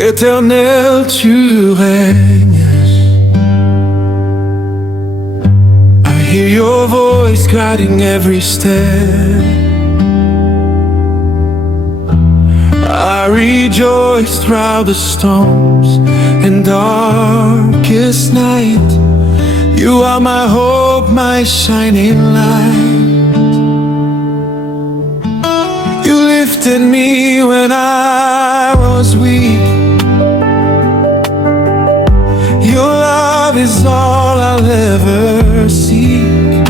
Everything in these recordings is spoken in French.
Éternel, tu règnes. I hear your voice guiding every step. I rejoice throughout the storms and darkest night. You are my hope, my shining light. You lifted me when I was weak. Your love is all I'll ever seek.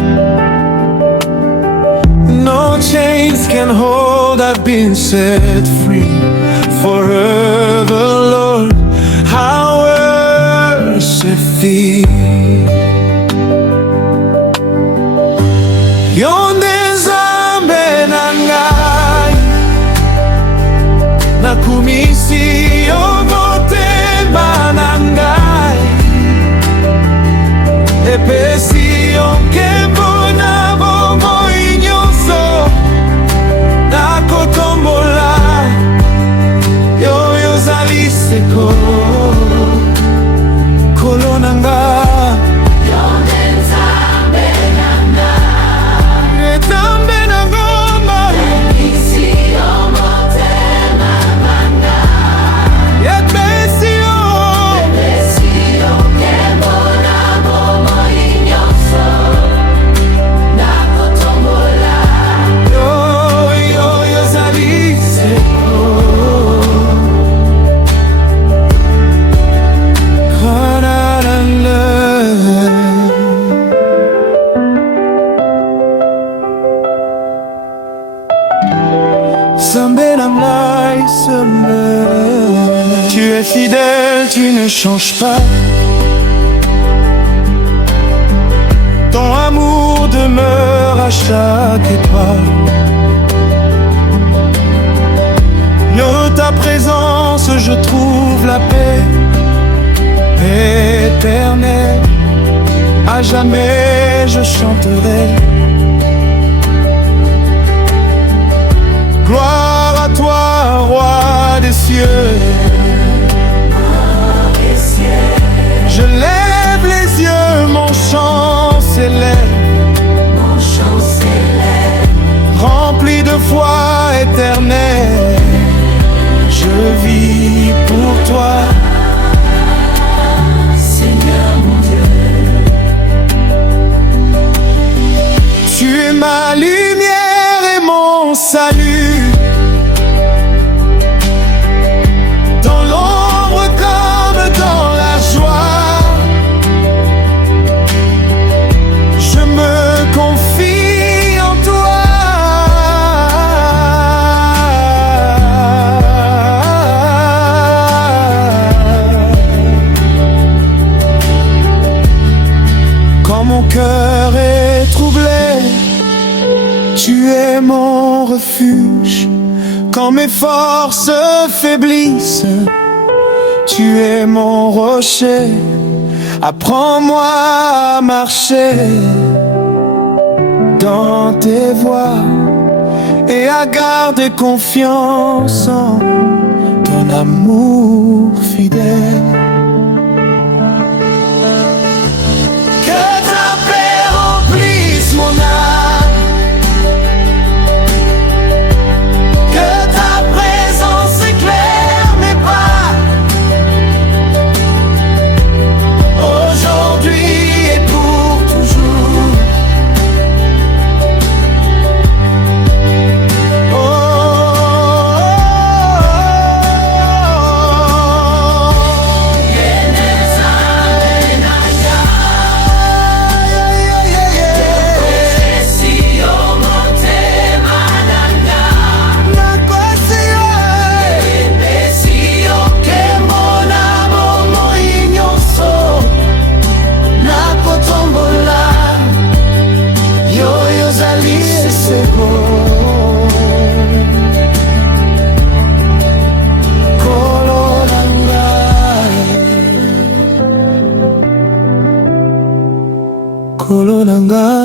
No chains can hold, I've been set free. Forever, Lord, I worship Thee. Yonde Nzambe nangai, nakumisi yo motema nangai. Epesi yo nkembo na bomoi nyonso, nakotombola yo yozali seko. Kolo nanga Yonde Nzambe nangai, Nzambe nangoma, epesi yo motema nangai. Epesi yo nkembo na bomoi nyonso, nakotombola yo yozali seko. Tu es fidèle, tu ne changes pas. Ton amour demeure à chaque pas. De ta présence je trouve la paix éternelle. À jamais je chanterai. Gloire à toi, roi des cieux. Je lève les yeux, mon chant s'élève. Rempli de foi éternelle, je vis pour toi, Seigneur mon Dieu. Tu es ma lumière et mon salut. Dans l'ombre comme dans la joie, je me confie en toi. Quand mon cœur est troublé, tu es mon refuge. Quand mes forces faiblissent, tu es mon rocher. Apprends-moi à marcher dans tes voies et à garder confiance en ton amour fidèle. Que ta paix remplisse mon âme. Que ta présence éclaire mes pas. Aujourd'hui et pour toujours. Oh, oh, Lola.